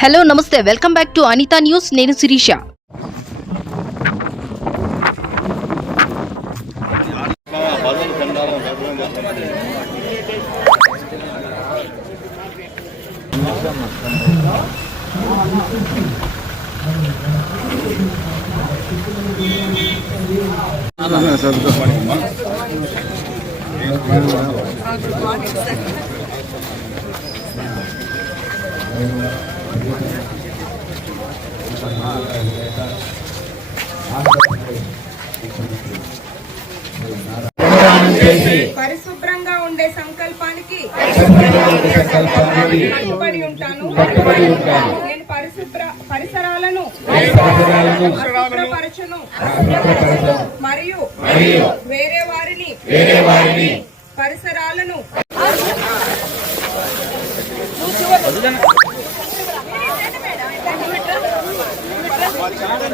Hello నమస్తే welcome back to Anitha news నేను Sirisha Thank you. పరిశుభ్రంగా ఉండే సంకల్పానికి కట్టుబడి ఉంటాను. నేను పరిశుభ్ర పరిసరాలను అశుభ్రపరచును మరియు వేరే వారిని పరిసరాలను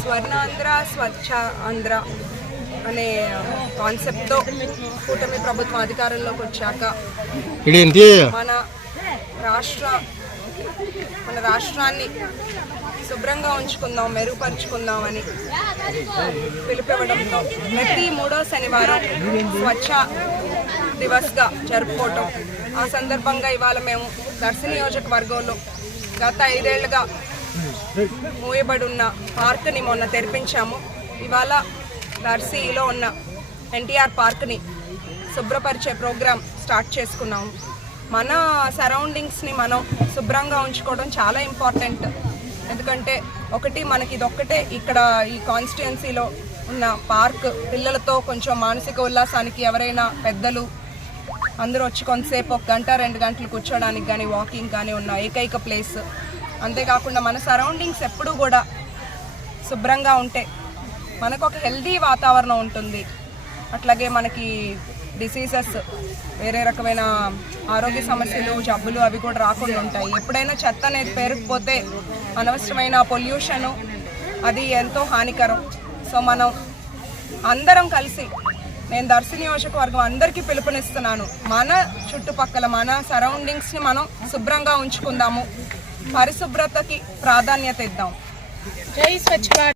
స్వర్ణాంధ్ర స్వచ్ఛ ఆంధ్ర అనే కాన్సెప్ట్తో కూటమి ప్రభుత్వం అధికారంలోకి వచ్చాక మన రాష్ట్ర మన రాష్ట్రాన్ని శుభ్రంగా ఉంచుకుందాం మెరుగుపరుచుకుందామని పిలిపివ్వడంతో ప్రతి మూడో శనివారం స్వచ్ఛ దివస్గా జరుపుకోవటం. ఆ సందర్భంగా ఇవాళ మేము దర్శ నియోజకవర్గంలో గత ఐదేళ్ళుగా మూయబడి ఉన్న పార్క్ని మొన్న తెరిపించాము. ఇవాళ దర్శిలో ఉన్న ఎన్టీఆర్ పార్క్ని శుభ్రపరిచే ప్రోగ్రాం స్టార్ట్ చేసుకున్నాము. మన సరౌండింగ్స్ని మనం శుభ్రంగా ఉంచుకోవడం చాలా ఇంపార్టెంట్. ఎందుకంటే ఒకటి మనకి ఇదొక్కటే ఇక్కడ ఈ కాన్స్టిట్యున్సీలో ఉన్న పార్క్ పిల్లలతో కొంచెం మానసిక ఉల్లాసానికి ఎవరైనా పెద్దలు అందరూ వచ్చి కొంతసేపు ఒక గంట రెండు గంటలు కూర్చోడానికి కానీ వాకింగ్ కానీ ఉన్న ఏకైక ప్లేస్. అంతేకాకుండా మన సరౌండింగ్స్ ఎప్పుడూ కూడా శుభ్రంగా ఉంటే మనకు ఒక హెల్దీ వాతావరణం ఉంటుంది. అట్లాగే మనకి డిసీజెస్ వేరే రకమైన ఆరోగ్య సమస్యలు జబ్బులు అవి కూడా రాకుండా ఉంటాయి. ఎప్పుడైనా చెత్త అనేది పేరుకుపోతే అనవసరమైన పొల్యూషను అది ఎంతో హానికరం. సో మనం అందరం కలిసి నేను దర్శి నియోజకవర్గం అందరికీ పిలుపునిస్తున్నాను. మన చుట్టుపక్కల మన సరౌండింగ్స్ని మనం శుభ్రంగా ఉంచుకుందాము. పరిశుభ్రతకి ప్రాధాన్యత ఇద్దాం. జై స్వచ్ఛ